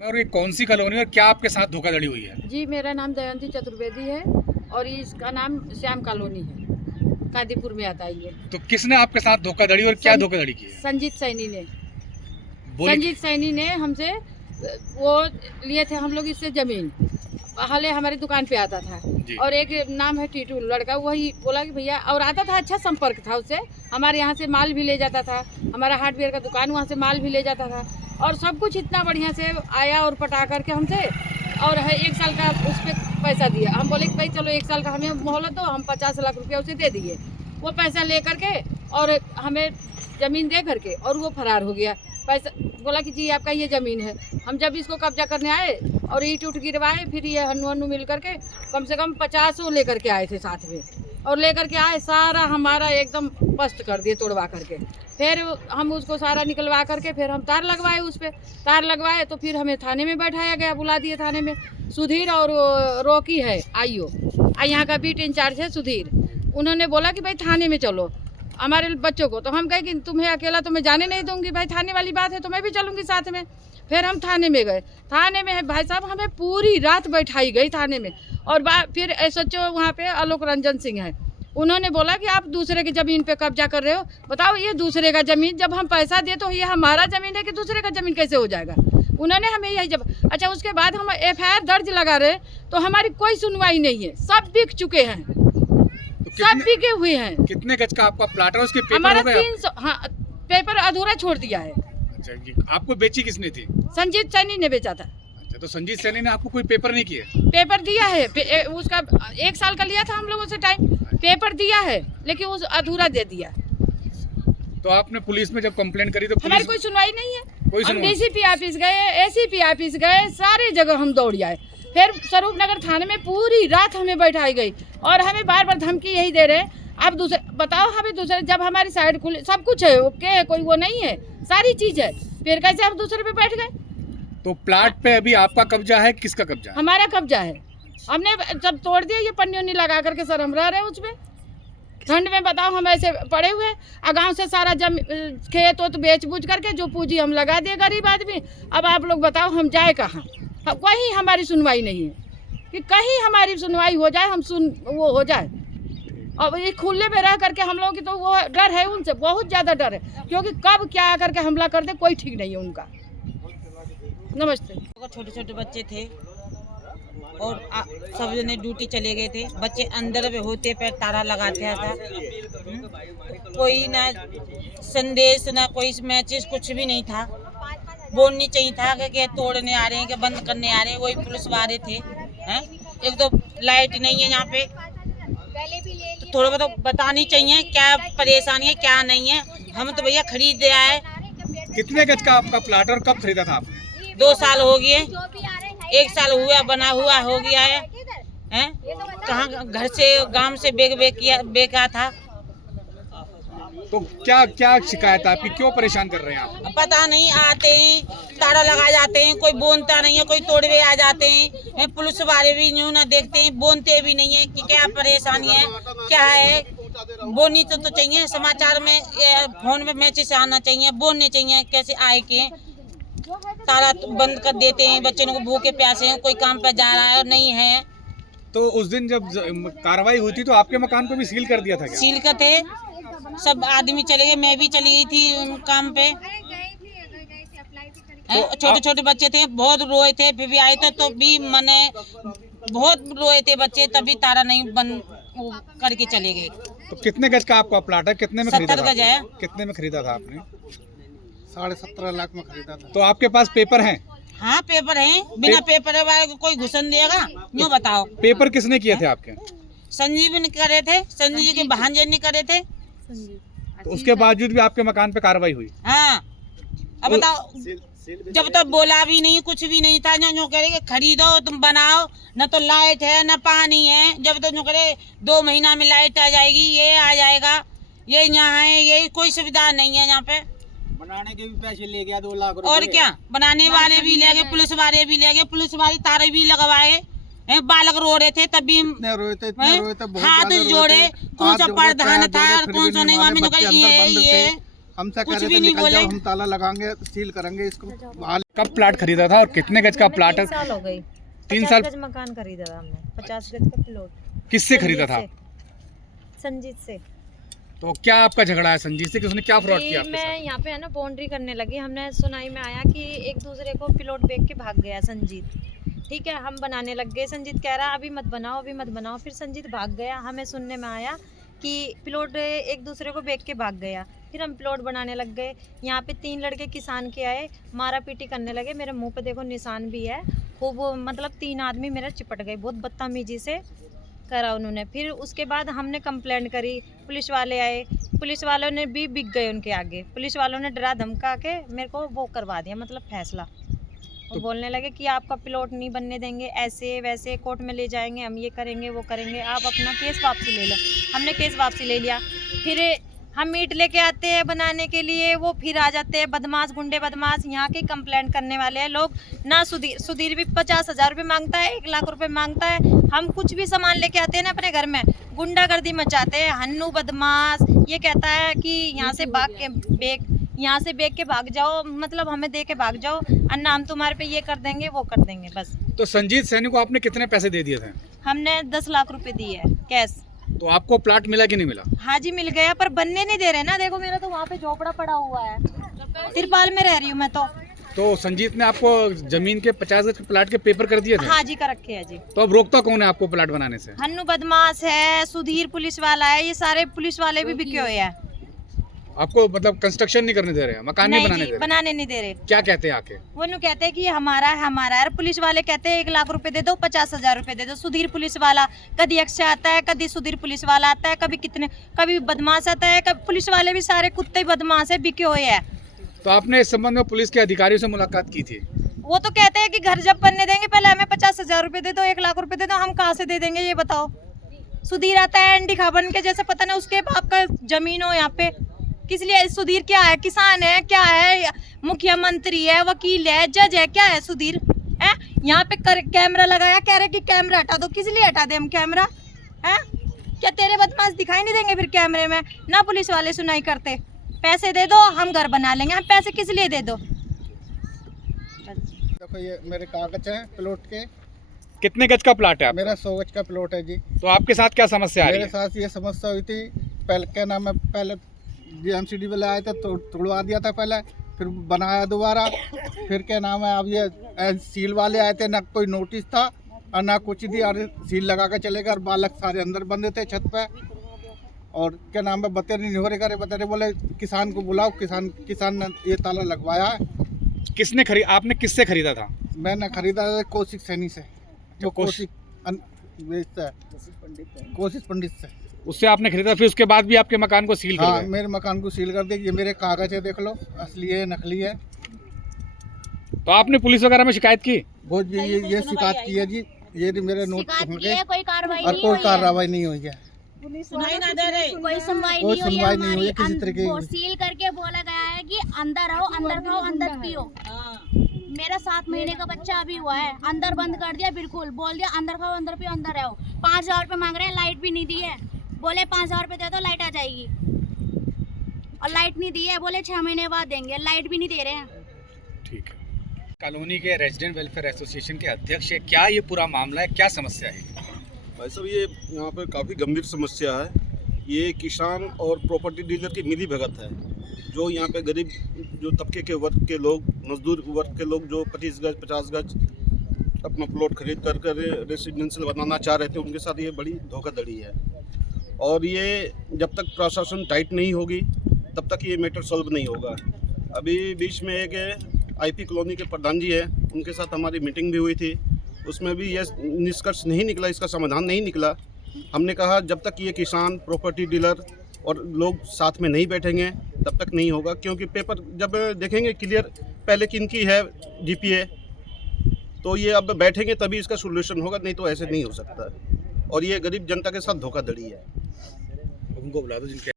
और ये कौन सी कॉलोनी और क्या आपके साथ धोखाधड़ी हुई है? जी, मेरा नाम दमयंती चतुर्वेदी है और इसका नाम श्याम कॉलोनी है, कादीपुर में आता है ये। तो किसने आपके साथ धोखाधड़ी और क्या धोखाधड़ी की है? संजीत सैनी ने। बोलिए। संजीत सैनी ने हमसे वो लिए थे हम लोग इससे जमीन, हाले हमारी दुकान पे आता था। और एक नाम है टीटू लड़का, वही बोला कि भैया, और आता था, अच्छा संपर्क था उससे, हमारे यहाँ से माल भी ले जाता था, हमारा हार्डवेयर का दुकान वहाँ से माल भी ले जाता था और सब कुछ इतना बढ़िया से आया और पटा करके हमसे, और है 1 साल का उस पर पैसा दिया। हम बोले कि भाई चलो 1 साल का हमें मोहलत दो, हम 50 लाख रुपया उसे दे दिए। वो पैसा ले करके और हमें ज़मीन दे करके और वो फरार हो गया। पैसा बोला कि जी आपका ये ज़मीन है। हम जब इसको कब्जा करने आए और ईंट उठ गिरवाए, फिर ये हन्नू मिल करके कम से कम 50 लेकर के आए थे साथ में, और लेकर के आए सारा हमारा एकदम पस्त कर दिए तोड़वा करके। फिर हम उसको सारा निकलवा करके फिर हम तार लगवाए, उस पर तार लगवाए तो फिर हमें थाने में बैठाया गया, बुला दिए थाने में। सुधीर और रॉकी है आईओ, यहाँ का बीट इंचार्ज है सुधीर। उन्होंने बोला कि भाई थाने में चलो हमारे बच्चों को, तो हम कहे कि तुम्हें अकेला तो मैं जाने नहीं दूंगी, भाई थाने वाली बात है तो मैं भी चलूंगी साथ में। फिर हम थाने में गए। थाने में भाई साहब हमें पूरी रात बैठाई गई थाने में। और फिर एसएचओ वहाँ पे आलोक रंजन सिंह है, उन्होंने बोला कि आप दूसरे की ज़मीन पे कब्जा कर रहे हो। बताओ, ये दूसरे का ज़मीन, जब हम पैसा दे तो ये हमारा ज़मीन है कि दूसरे का ज़मीन कैसे हो जाएगा? उन्होंने हमें यही जब, अच्छा उसके बाद हम FIR दर्ज लगा रहे तो हमारी कोई सुनवाई नहीं है, सब बिक चुके हैं, सब बिके हुए हैं। कितने गज का आपका प्लाट है? उसके पेपर हमारा हो गए? 300, हाँ पेपर अधूरा छोड़ दिया है। अच्छा, आपको बेची किसने थी? संजीत सैनी ने बेचा था। अच्छा, तो संजीत सैनी ने आपको कोई पेपर नहीं किया? पेपर दिया है, उसका 1 साल का लिया था हम लोगों से टाइम, पेपर दिया है लेकिन उस अधूरा दे दिया। तो आपने पुलिस में जब कंप्लेंट करी तो हमारी कोई सुनवाई नहीं है। हम सुनवाई? DCP ऑफिस गए, ACP ऑफिस गए, सारी जगह हम दौड़ आए। फिर स्वरूप नगर थाने में पूरी रात हमें बैठाई गई और हमें बार बार धमकी यही दे रहे, आप दूसरे बताओ, हमें दूसरे, जब हमारी साइड खुली सब कुछ है, ओके है, कोई वो नहीं है, सारी चीज है, फिर कैसे हम दूसरे पे बैठ गए? तो प्लाट पे अभी आपका कब्जा है, किसका कब्जा है? हमारा कब्जा है। हमने जब तोड़ दिया, ये पन्नी उन्नी लगा करके सर हम रह रहे हैं उसमें ठंड में। बताओ, हम ऐसे पड़े हुए, गाँव से सारा खेत तो बेच बूझ करके जो पूंजी हम लगा दिए गरीब आदमी। अब आप लोग बताओ हम जाए कहाँ? कहीं हमारी सुनवाई नहीं है कि कहीं हमारी सुनवाई हो जाए, वो हो जाए। और ये खुले में रह करके हम लोगों की तो वो डर है, उनसे बहुत ज़्यादा डर है, क्योंकि कब क्या आकर के हमला कर दे कोई ठीक नहीं है उनका। नमस्ते। छोटे छोटे बच्चे थे और सब जने ड्यूटी चले गए थे, बच्चे अंदर में होते पे ताला लगाते था। कोई ना संदेश ना कोई मैसेज, कुछ भी नहीं था। बोलनी चाहिए था कि तोड़ने आ रहे हैं, कि बंद करने आ रहे हैं, वही पुलिस वाले थे हैं। एक तो लाइट नहीं है यहाँ पे, तो थोड़ा बहुत बतानी चाहिए क्या परेशानी है क्या नहीं है। हम तो भैया खरीद दिया है। कितने गज का आपका प्लाट और कब खरीदा था आपने? 2 साल हो गए, 1 साल हुआ बना हुआ हो गया है, हैं? कहाँ घर से गांव से बेका था। तो क्या क्या शिकायत है आपकी, क्यों परेशान कर रहे हैं आप? पता नहीं, आते हैं ताला लगा जाते हैं, कोई बोलता नहीं है, कोई तोड़वे आ जाते हैं, पुलिस वाले भी न्यू ना देखते हैं, बोलते भी नहीं है कि क्या परेशानी है क्या है। बोलनी तो चाहिए, समाचार में फोन में मैसेज आना चाहिए, बोलने चाहिए कैसे आए के। ताला बंद कर देते हैं, बच्चों को भूखे प्यासे हैं, कोई काम पर जा रहा है और नहीं है। तो उस दिन जब कार्रवाई हुई थी तो आपके मकान को भी सील कर दिया था क्या? सील कर थे, सब आदमी चले गए, मैं भी चली गई थी काम पे। छोटे छोटे बच्चे थे, बहुत रोए थे, फिर भी आए थे तो भी मने बहुत रोए थे बच्चे, तभी तारा नहीं बंद करके चले गए। तो कितने गज का आपका प्लाट है, कितने में खरीदा 70 गज है। कितने में खरीदा था आपने? 17.5 लाख में खरीदा था। तो आपके पास पेपर हैं? हाँ पेपर है, बिना पेपर वाले को कोई घुसन देगा? यूँ बताओ। पेपर किसने किए थे आपके? संजीव ने करे थे, संजीव के भांजे ने करे थे। तो उसके बावजूद भी आपके मकान पे कार्रवाई हुई? हाँ, अब बताओ, जब तक बोला भी नहीं, कुछ भी नहीं था, जो करेंगे खरीदो तुम बनाओ, न तो लाइट है न पानी है। जब तक जो करे 2 महीना में लाइट आ जाएगी, ये आ जाएगा, ये यहाँ है, ये कोई सुविधा नहीं है यहाँ पे। बनाने के भी पैसे ले गया 2 लाख रुपए। और क्या, बनाने वाले भी ले गए, पुलिस वाले भी ले गए, पुलिस वाले तारे भी लगवाए, बालक रो रहे थे तभी रोए थे, हाथ जोड़े, कौन सा प्रधान था और कौन सा नहीं, वहाँ में ये हमसे कह कुछ रहे भी थे नहीं निकल बोले। जाओ, हम ताला लगाएंगे, सील करेंगे इसको बाहर। कब प्लाट खरीदा था और कितने गज का प्लाट है? 3 साल हो गई। 3 50 साल गज मकान खरीदा था हमने, 50 गज का प्लॉट। किससे खरीदा था? संजीत से। तो क्या आपका झगड़ा है संजीत से कि उसने क्या फ्रॉड कि किया आपके मैं साथ? यहाँ पे है ना बाउंड्री करने लगी, हमने सुनाई में आया कि एक दूसरे को प्लॉट बेच के भाग गया संजीत। ठीक है, हम बनाने लग गए, संजीत कह रहा अभी मत बनाओ, अभी मत बनाओ। फिर संजीत भाग गया, हमें सुनने में आया कि प्लॉट एक दूसरे को बेच के भाग गया। फिर हम प्लॉट बनाने लग गए। यहाँ पे 3 लड़के किसान के आए, मारा पीटी करने लगे। मेरे मुंह पे देखो निशान भी है खूब, मतलब 3 आदमी मेरे चिपट गए, बहुत बदतमीजी से करा उन्होंने। फिर उसके बाद हमने कंप्लेंट करी, पुलिस वाले आए, पुलिस वालों ने भी बिक गए उनके आगे। पुलिस वालों ने डरा धमका के मेरे को वो करवा दिया, मतलब फैसला। वो बोलने लगे कि आपका प्लॉट नहीं बनने देंगे, ऐसे वैसे कोर्ट में ले जाएंगे, हम ये करेंगे वो करेंगे, आप अपना केस वापसी ले लो। हमने केस वापसी ले लिया। फिर हम ईंट लेके आते हैं बनाने के लिए, वो फिर आ जाते हैं बदमाश, गुंडे बदमाश, यहाँ के कंप्लेंट करने वाले हैं लोग ना। सुधीर भी 50,000 रुपये मांगता है, 1 लाख रुपए मांगता है। हम कुछ भी सामान लेके आते हैं ना अपने घर में, गुंडागर्दी मचाते हैं। हन्नू बदमाश ये कहता है कि यहाँ से बेच के भाग जाओ, मतलब हमें दे के भाग जाओ, अन्ना हम तुम्हारे पे ये कर देंगे वो कर देंगे बस। तो संजीत सैनी को आपने कितने पैसे दे दिए थे? हमने 10 लाख रुपए दिए है कैश। तो आपको प्लाट मिला कि नहीं मिला? हाँ जी मिल गया, पर बनने नहीं दे रहे ना। देखो मेरा तो वहाँ पे झोपड़ा पड़ा हुआ है, तिरपाल में रह रही हूँ मैं तो संजीत ने आपको जमीन के 50 गज के प्लाट के पेपर कर दिए थे? हाँ जी कर रखे है जी। तो अब रोकता कौन है आपको प्लाट बनाने से? हन्नू बदमाश है, सुधीर पुलिस वाला है, ये सारे पुलिस वाले भी बिके हुए हैं। आपको मतलब कंस्ट्रक्शन नहीं करने दे रहे हैं, मकान नहीं बनाने जी, दे रहे? बनाने नहीं दे रहे। क्या कहते हैं आके? वो नु कहते हैं कि हमारा है हमारा है। पुलिस वाले कहते हैं 1 लाख रुपए दे दो, 50,000 रुपए दे दो। सुधीर पुलिस वाला कभी अक्षय आता है, कभी सुधीर पुलिस वाला आता है, कभी बदमाश आता है, कभी पुलिस वाले भी सारे कुत्ते बदमाश है, बिके हुए हैं। तो आपने इस संबंध में पुलिस के अधिकारियों से मुलाकात की थी? वो तो कहते हैं कि घर जब बनने देंगे पहले हमें 50,000 रुपए दे दो, 1 लाख रुपए दे दो। हम कहाँ से दे देंगे ये बताओ? सुधीर आता है एंडी खाबन के जैसे, पता नहीं उसके बाप का जमीन हो यहाँ पे। किस लिए? सुधीर क्या है? किसान है क्या है? मुख्यमंत्री है, वकील है, जज है, क्या है सुधीर? है यहाँ पे कैमरा लगाया, कह रहे कि कैमरा हटा दो। किस लिए हटा दे हम कैमरा? है क्या तेरे बदमाश दिखाई नहीं देंगे फिर कैमरे में? ना पुलिस वाले सुनाई करते। पैसे दे दो हम घर बना लेंगे। हम पैसे किस लिए दे दो? देखो ये मेरे कागज हैं प्लॉट के। कितने गज का प्लाट है आप? मेरा 100 गज का प्लॉट है जी। तो आपके साथ क्या समस्या आ रही मेरे है? साथ ये समस्या हुई थी, पहले क्या नाम है, पहले DMCD वाले आए थे तो तोड़वा दिया था पहले, फिर बनाया दोबारा। फिर क्या नाम है, अब ये सील वाले आए थे, ना कोई नोटिस था और ना कुछ दिया, और सील लगा कर चले गए और बालक सारे अंदर बंधे थे छत पे। और क्या नाम है, बतेरे नहीं हो रहे करे, बतेरे बोले किसान को बुलाओ, किसान ने ये ताला लगवाया है। किसने खरीदा? आपने किससे खरीदा था? मैंने खरीदा था कौशिक सैनी से, जो कौशिक कोशिश पंडित से। उससे आपने खरीदा, फिर उसके बाद भी आपके मकान को सील कर हाँ दिया? मेरे मकान को सील कर दे। ये मेरे कागज है, देख लो, असली है नकली है। तो आपने पुलिस वगैरह में शिकायत की? बहुत ये शिकायत की है जी, ये मेरे नोट होंगे कोई कार्रवाई और कोई कार्रवाई नहीं हुई है, सुनाई ना दे रहे। कोई सुनवाई कोई नहीं हुई है सुनवाई नहीं हुई है हमारी। किसी तरीके वो की। सील करके बोला गया है कि अंदर आओ, अंदर खाओ, अंदर पियो। मेरा 7 महीने का बच्चा अभी हुआ है, अंदर बंद कर दिया, बिल्कुल बोल दिया अंदर खाओ, अंदर पियो, अंदर रहो। 5,000 रुपये मांग रहे हैं, लाइट भी नहीं दी है। बोले 5,000 रुपये दे दो लाइट आ जाएगी, और लाइट नहीं दी है। बोले 6 महीने बाद देंगे, लाइट भी नहीं दे रहे हैं। ठीक है। कॉलोनी के रेजिडेंट वेलफेयर एसोसिएशन के अध्यक्ष है, क्या ये पूरा मामला है, क्या समस्या है? भाई साहब ये यहाँ पर काफ़ी गंभीर समस्या है। ये किसान और प्रॉपर्टी डीलर की मिली भगत है, जो यहाँ पे गरीब जो तबके के वर्ग के लोग, मजदूर वर्ग के लोग जो 25 गज 50 गज अपना प्लॉट खरीद कर रेसिडेंशियल बनाना चाह रहे थे, उनके साथ ये बड़ी धोखाधड़ी है। और ये जब तक प्रशासन टाइट नहीं होगी तब तक ये मैटर सॉल्व नहीं होगा। अभी बीच में एक IP कॉलोनी के प्रधान जी हैं, उनके साथ हमारी मीटिंग भी हुई थी, उसमें भी यह निष्कर्ष नहीं निकला, इसका समाधान नहीं निकला। हमने कहा जब तक ये किसान, प्रॉपर्टी डीलर और लोग साथ में नहीं बैठेंगे तब तक नहीं होगा, क्योंकि पेपर जब देखेंगे क्लियर पहले किनकी है GPA, तो ये अब बैठेंगे तभी इसका सोल्यूशन होगा, नहीं तो ऐसे नहीं हो सकता। और ये गरीब जनता के साथ धोखाधड़ी है। उनको बुला दो जिनके